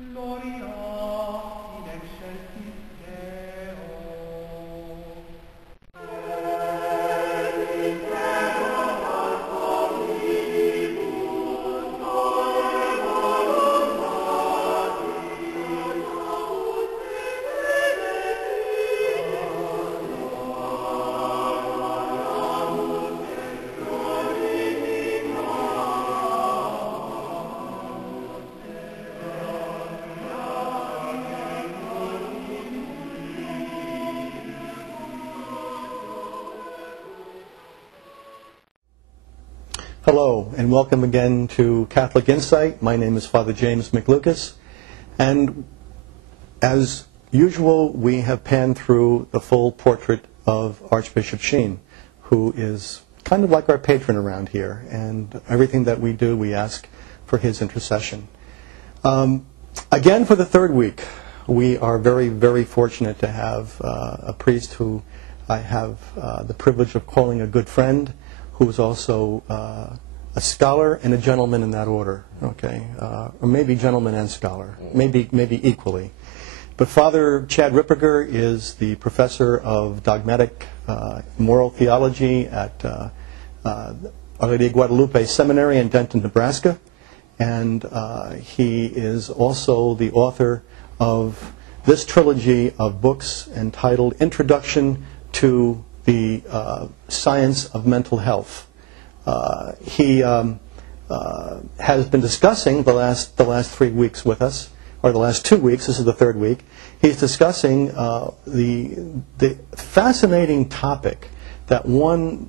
Gloria in excelsis Deo. Hello, and welcome again to Catholic Insight. My name is Father James McLucas, and as usual, we have panned through the full portrait of Archbishop Sheen, who is kind of like our patron around here, and everything that we do, we ask for his intercession. Again, for the third week, we are very, very fortunate to have a priest who I have the privilege of calling a good friend, who is also a scholar and a gentleman in that order, okay? Or maybe gentleman and scholar, maybe equally. But Father Chad Ripperger is the professor of dogmatic moral theology at Our Lady of Guadalupe Seminary in Denton, Nebraska. And he is also the author of this trilogy of books entitled Introduction to the Science of Mental Health. He has been discussing the last 3 weeks with us, or the last 2 weeks. This is the third week. He's discussing the fascinating topic that one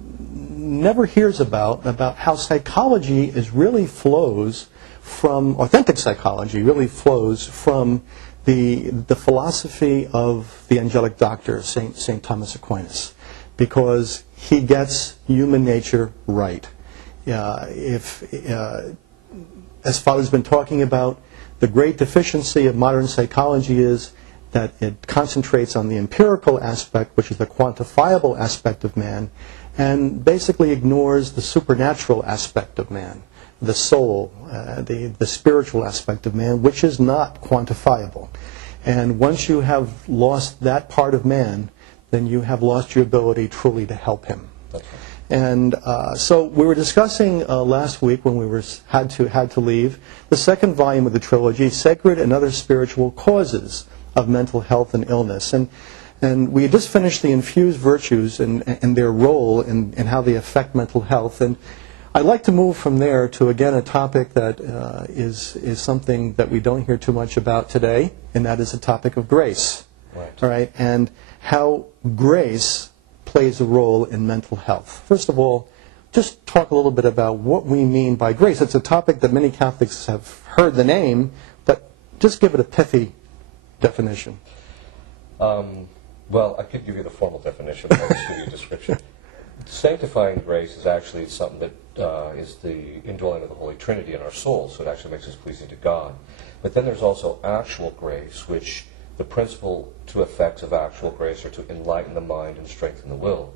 never hears about how psychology is really flows from authentic psychology. Really flows from the philosophy of the angelic doctor, Saint Thomas Aquinas, because he gets human nature right. As Father's been talking about, the great deficiency of modern psychology is that it concentrates on the empirical aspect, which is the quantifiable aspect of man, and basically ignores the supernatural aspect of man, the soul, the spiritual aspect of man, which is not quantifiable. And once you have lost that part of man, then you have lost your ability truly to help him. That's right. And so we were discussing last week when we had to leave the second volume of the trilogy, Sacred and Other Spiritual Causes of Mental Health and Illness. And we had just finished the infused virtues and their role in how they affect mental health. And I'd like to move from there to, again, a topic that is something that we don't hear too much about today, and that is the topic of grace. Right. All right, and how grace plays a role in mental health. First of all, just talk a little bit about what we mean by grace. It's a topic that many Catholics have heard the name, but just give it a pithy definition. Well, I could give you the formal definition, but I'll just give you a description. Sanctifying grace is actually something that is the indwelling of the Holy Trinity in our soul, so it actually makes us pleasing to God. But then there's also actual grace, which the principal two effects of actual grace are to enlighten the mind and strengthen the will.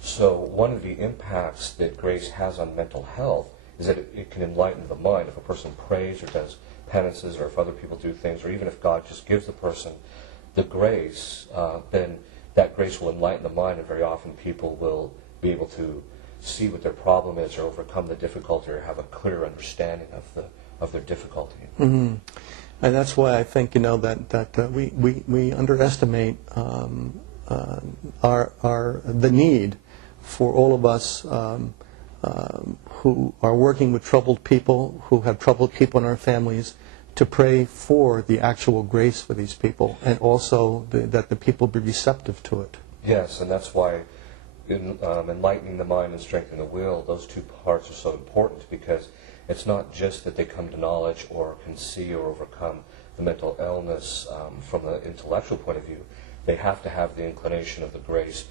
So one of the impacts that grace has on mental health is that it can enlighten the mind. If a person prays or does penances, or if other people do things, or even if God just gives the person the grace, then that grace will enlighten the mind, and very often people will be able to see what their problem is, or overcome the difficulty, or have a clear understanding of their difficulty. Mm-hmm. And that's why I think, that we underestimate the need for all of us who are working with troubled people, who have troubled people in our families, to pray for the actual grace for these people, and also that the people be receptive to it. Yes, and that's why enlightening the mind and strengthening the will, those two parts are so important, because it's not just that they come to knowledge or can see or overcome the mental illness from the intellectual point of view. They have to have the inclination of the grace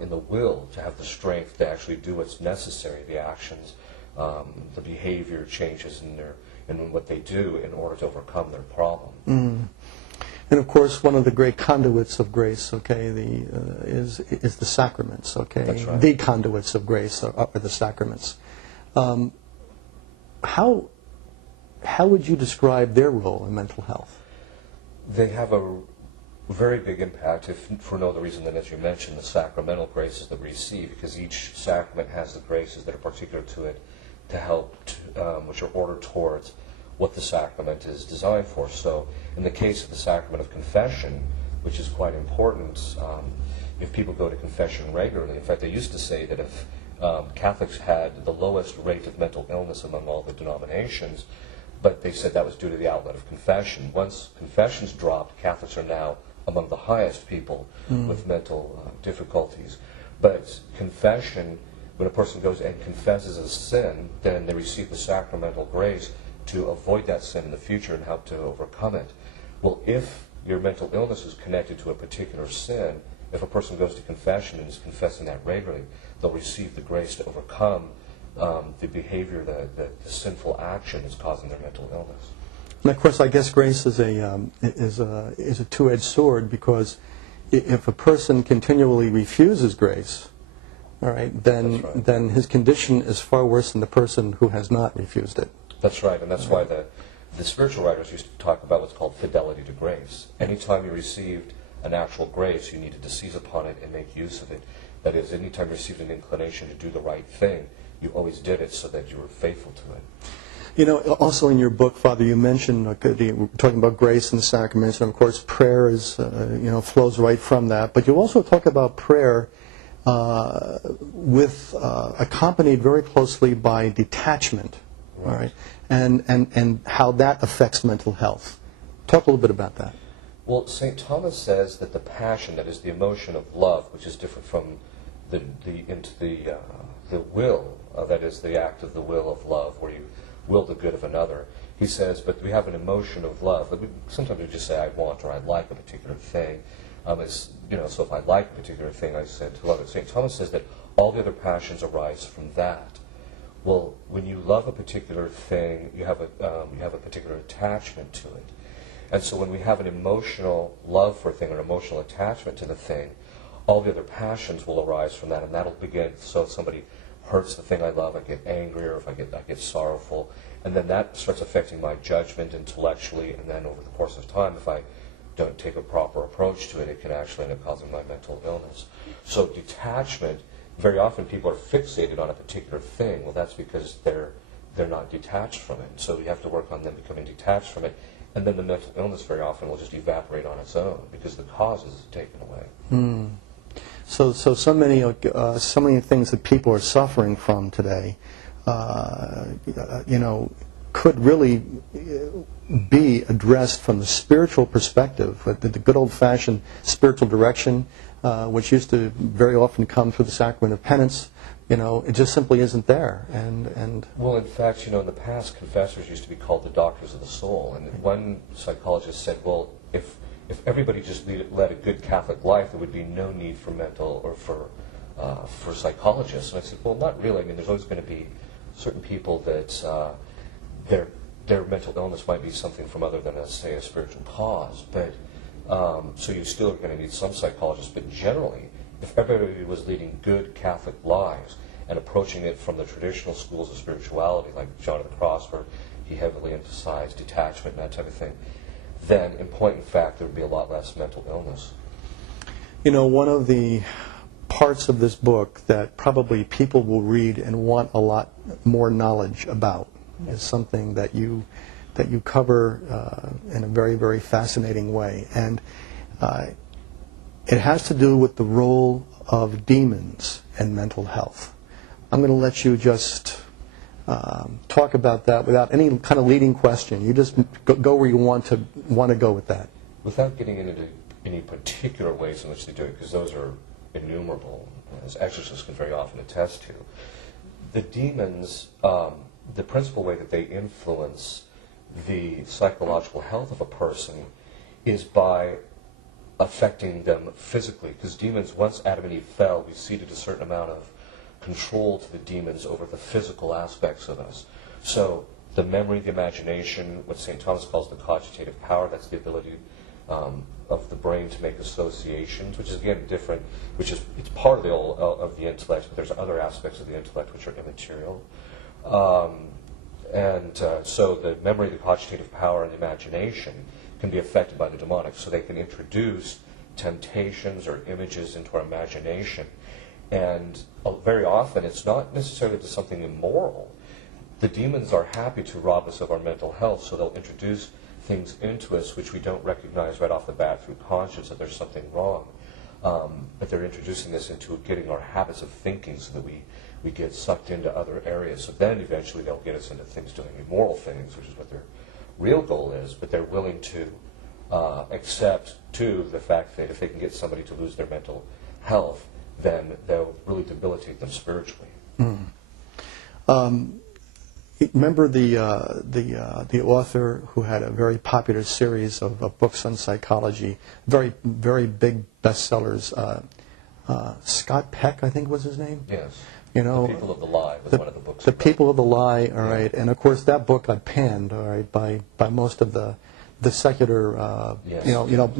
in the will, to have the strength to actually do what's necessary, the actions, the behavior changes in what they do in order to overcome their problem. Mm. And of course, one of the great conduits of grace, okay, is the sacraments, okay. That's right. The conduits of grace are the sacraments. How how would you describe their role in mental health? They have a very big impact, if for no other reason than, as you mentioned, the sacramental graces that we receive, because each sacrament has the graces that are particular to it to help, which are ordered towards what the sacrament is designed for. So in the case of the sacrament of confession, which is quite important, if people go to confession regularly, in fact, they used to say that if Catholics had the lowest rate of mental illness among all the denominations, but they said that was due to the outlet of confession. Once confessions dropped, Catholics are now among the highest people with mental difficulties. But confession, when a person goes and confesses a sin, then they receive the sacramental grace to avoid that sin in the future and help to overcome it. Well, if your mental illness is connected to a particular sin, if a person goes to confession and is confessing that regularly, they'll receive the grace to overcome the behavior, the sinful action that's causing their mental illness. And of course, I guess grace is a two-edged sword, because if a person continually refuses grace, all right, then his condition is far worse than the person who has not refused it. That's right, and that's why the spiritual writers used to talk about what's called fidelity to grace. Anytime you received an actual grace, you needed to seize upon it and make use of it. That is, anytime you received an inclination to do the right thing, you always did it so that you were faithful to it. You know, also in your book, Father, you mentioned talking about grace and the sacraments, and of course prayer is, flows right from that. But you also talk about prayer with accompanied very closely by detachment, right? All right? And how that affects mental health. Talk a little bit about that. Well, St. Thomas says that the passion, that is the emotion of love, which is different from the will, that is the act of the will of love, where you will the good of another. He says, but we have an emotion of love. Sometimes we just say, I want or I like a particular thing. So if I like a particular thing, I said to love it. St. Thomas says that all the other passions arise from that. Well, when you love a particular thing, you have a particular attachment to it. And so when we have an emotional love for a thing or an emotional attachment to the thing, all the other passions will arise from that, and that'll begin. So if somebody hurts the thing I love, I get angry, or if I get sorrowful, and then that starts affecting my judgment intellectually, and then over the course of time, if I don't take a proper approach to it, it can actually end up causing my mental illness. So detachment, very often people are fixated on a particular thing. Well, that's because they're not detached from it. So you have to work on them becoming detached from it. And then the mental illness very often will just evaporate on its own because the cause is taken away. So many things that people are suffering from today, could really be addressed from the spiritual perspective, the good old-fashioned spiritual direction, which used to very often come through the sacrament of penance. It just simply isn't there. Well, in fact, in the past, confessors used to be called the doctors of the soul. And one psychologist said, well, if everybody just led a good Catholic life, there would be no need for mental or for psychologists. And I said, well, not really. I mean, there's always going to be certain people that their mental illness might be something from other than, say, a spiritual cause. But so you still are going to need some psychologists. But generally, if everybody was leading good Catholic lives and approaching it from the traditional schools of spirituality, like John of the Cross, where he heavily emphasized detachment and that type of thing, then in point and fact there would be a lot less mental illness. One of the parts of this book that probably people will read and want a lot more knowledge about is something that you cover in a very, very fascinating way. And it has to do with the role of demons in mental health. I'm going to let you just talk about that without any kind of leading question. You just go where you want to go with that. Without getting into any particular ways in which they do it, because those are innumerable, as exorcists can very often attest to. The demons, the principal way that they influence the psychological health of a person is by affecting them physically, because demons, once Adam and Eve fell, we ceded a certain amount of control to the demons over the physical aspects of us. So the memory, the imagination, what St. Thomas calls the cogitative power, that's the ability of the brain to make associations, which is again different, it's part of the intellect, but there's other aspects of the intellect which are immaterial. So the memory, the cogitative power, and the imagination can be affected by the demonic. So they can introduce temptations or images into our imagination. And very often it's not necessarily to something immoral. The demons are happy to rob us of our mental health, so they'll introduce things into us which we don't recognize right off the bat through conscience that there's something wrong. But they're introducing this into getting our habits of thinking so that we get sucked into other areas. So then eventually they'll get us into things doing immoral things, which is what their real goal is, but they're willing to accept, too, the fact that if they can get somebody to lose their mental health, then they'll really debilitate them spiritually. Remember the author who had a very popular series of books on psychology, very, very big bestsellers, Scott Peck, I think was his name? Yes. You know, The People of the Lie was one of the books. The People of the Lie, all right. And, of course, that book got panned, all right, by most of the secular, Yes. you know,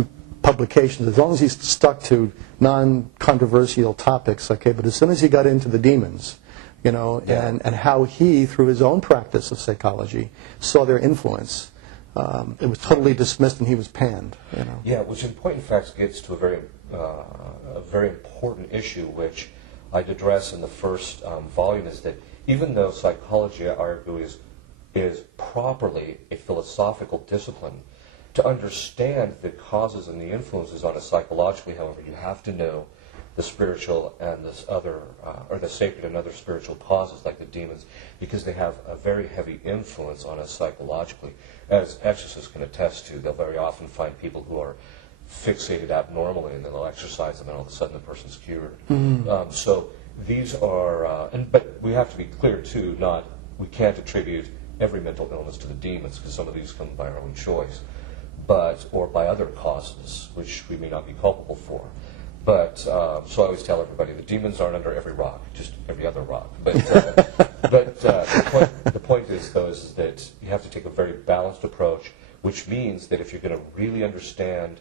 publications, as long as he stuck to non-controversial topics, okay, but as soon as he got into the demons, you know, Yeah. and how he, through his own practice of psychology, saw their influence, it was totally dismissed and he was panned, you know. Yeah, which in point of fact gets to a very important issue, which I'd address in the first volume, is that even though psychology, I argue, is properly a philosophical discipline, to understand the causes and the influences on us psychologically, however, you have to know the spiritual and this other, or the sacred and other spiritual causes like the demons, because they have a very heavy influence on us psychologically. As exorcists can attest to, they'll very often find people who are fixated abnormally, and then they'll exorcise them, and all of a sudden the person's cured. So these are, but we have to be clear too, we can't attribute every mental illness to the demons, because some of these come by our own choice, or by other causes, which we may not be culpable for. But, so I always tell everybody, the demons aren't under every rock, just every other rock. But, the point is, though, is that you have to take a very balanced approach, which means that if you're going to really understand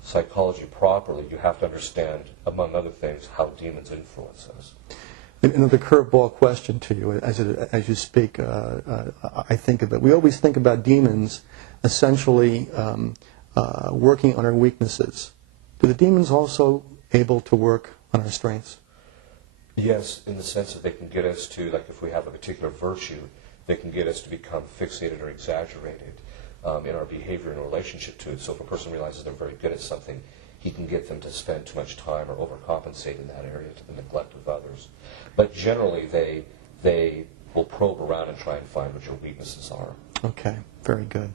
psychology properly, you have to understand, among other things, how demons influence us. Another curveball question to you as you speak, I think of it. We always think about demons essentially working on our weaknesses. Do the demons also able to work on our strengths? Yes, in the sense that they can get us to, like if we have a particular virtue, they can get us to become fixated or exaggerated in our behavior in relationship to it. So if a person realizes they're very good at something, he can get them to spend too much time or overcompensate in that area to the neglect of others. But generally, they will probe around and try and find what your weaknesses are. Okay, very good.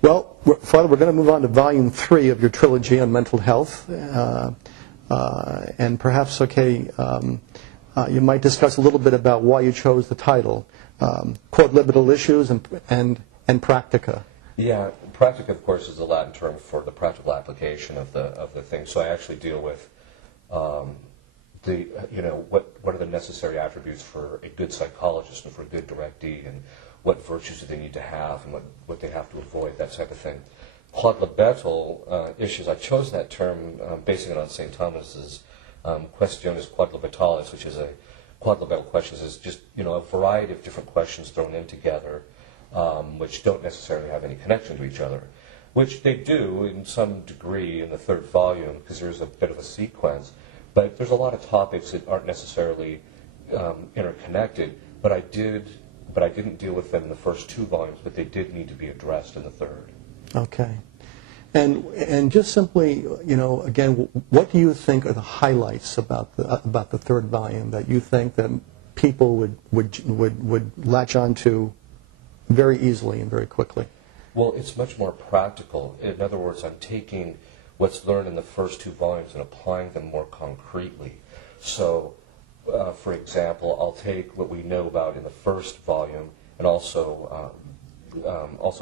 Well, Father, we're going to move on to Volume 3 of your trilogy on mental health. And perhaps, you might discuss a little bit about why you chose the title, Quodlibetal Issues and Practica. Yeah, practica, of course, is the Latin term for the practical application of the thing. So I actually deal with what are the necessary attributes for a good psychologist and for a good directee, and what virtues do they need to have, and what they have to avoid, that type of thing. Quodlibetal issues, I chose that term basing it on St. Thomas's Questiones Quodlibetalis, which is quodlibetal questions is just a variety of different questions thrown in together, which don't necessarily have any connection to each other, which they do in some degree in the third volume, because there's a bit of a sequence, but there's a lot of topics that aren't necessarily interconnected, but I didn't deal with them in the first two volumes, but they did need to be addressed in the third. Okay. And just simply, again, what do you think are the highlights about the third volume that you think that people would latch on to very easily and very quickly? Well, it's much more practical. In other words, I'm taking what's learned in the first two volumes and applying them more concretely. So, for example, I'll take what we know about in the first volume and also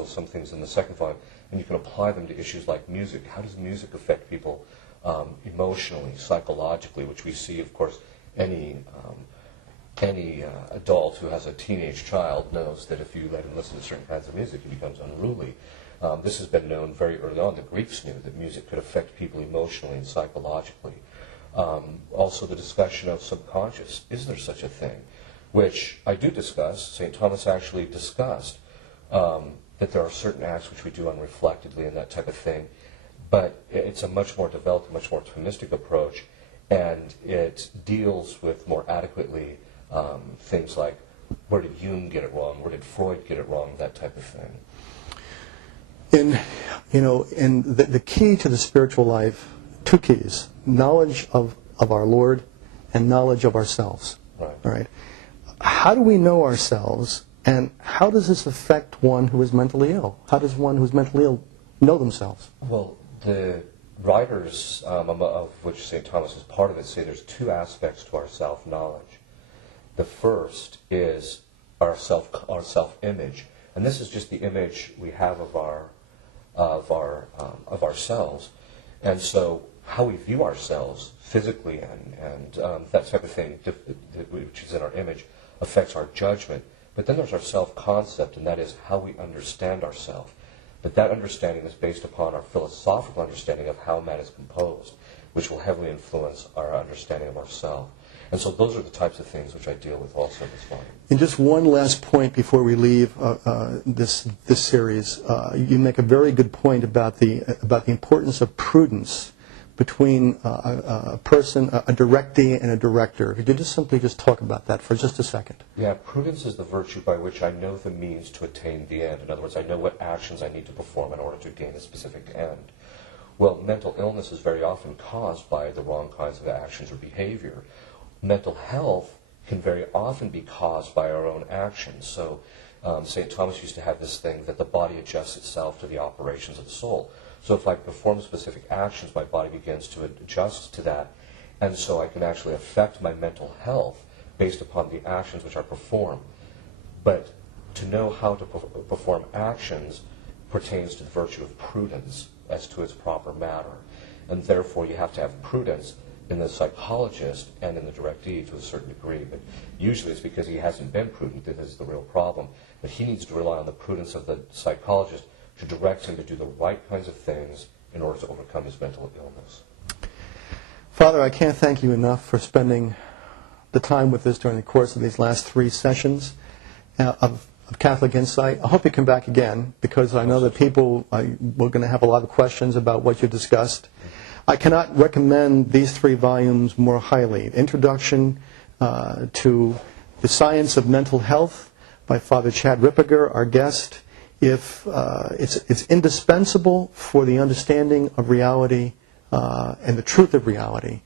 some things in the second volume, and you can apply them to issues like music. How does music affect people emotionally, psychologically, which we see, of course, any adult who has a teenage child knows that if you let him listen to certain kinds of music, he becomes unruly. This has been known very early on. The Greeks knew that music could affect people emotionally and psychologically. Also the discussion of subconscious. Is there such a thing? which I do discuss. St. Thomas actually discussed that there are certain acts which we do unreflectedly and that type of thing, but it's a much more developed, much more Thomistic approach, and it deals with more adequately things like where did Jung get it wrong, where did Freud get it wrong, that type of thing. In the key to the spiritual life, two keys: knowledge of our Lord and knowledge of ourselves. Right. All right. How do we know ourselves, and how does this affect one who is mentally ill? How does one who's mentally ill know themselves? Well, the writers, of which St. Thomas is part of it, say there's two aspects to our self-knowledge. The first is our self-image, and this is just the image we have of ourselves, and so how we view ourselves physically and that type of thing, which is in our image, affects our judgment. But then there's our self-concept, and that is how we understand ourselves. But that understanding is based upon our philosophical understanding of how man is composed, which will heavily influence our understanding of ourselves. And so those are the types of things which I deal with also in this volume. And just one last point before we leave this series. You make a very good point about the importance of prudence between a person, a directee, and a director. Could you just simply talk about that for just a second? Yeah, prudence is the virtue by which I know the means to attain the end. In other words, I know what actions I need to perform in order to gain a specific end. Well, mental illness is very often caused by the wrong kinds of actions or behavior. Mental health can very often be caused by our own actions. So St. Thomas used to have this thing that the body adjusts itself to the operations of the soul. So if I perform specific actions, my body begins to adjust to that, and so I can actually affect my mental health based upon the actions which I perform. But to know how to perform actions pertains to the virtue of prudence as to its proper matter. And therefore you have to have prudence in the psychologist and in the directee to a certain degree. But usually it's because he hasn't been prudent that is the real problem. But he needs to rely on the prudence of the psychologist to direct him to do the right kinds of things in order to overcome his mental illness. Father, I can't thank you enough for spending the time with us during the course of these last 3 sessions of Catholic Insight. I hope you come back again, because I know that people we're going to have a lot of questions about what you discussed. I cannot recommend these 3 volumes more highly. Introduction to the Science of Mental Health by Father Chad Ripperger, our guest. It's indispensable for the understanding of reality and the truth of reality,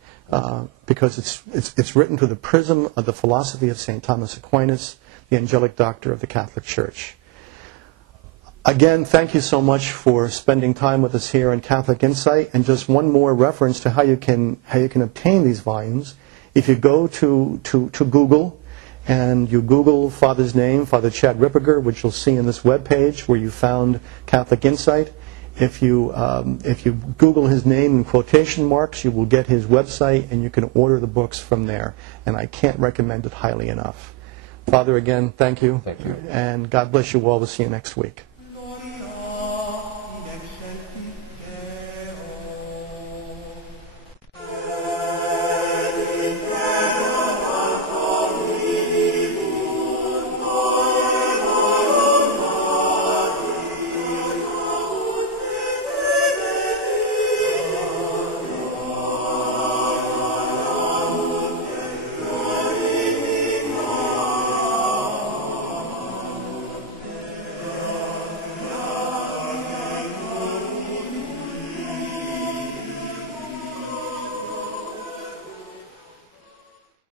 because it's written through the prism of the philosophy of St. Thomas Aquinas, the angelic doctor of the Catholic Church. Again, thank you so much for spending time with us here in Catholic Insight. And just one more reference to how you can obtain these volumes. If you go to Google and you Google Father's name, Father Chad Ripperger, which you'll see in this webpage where you found Catholic Insight. If you Google his name in quotation marks, you will get his website, and you can order the books from there. And I can't recommend it highly enough. Father, again, thank you. Thank you. And God bless you all. We'll see you next week.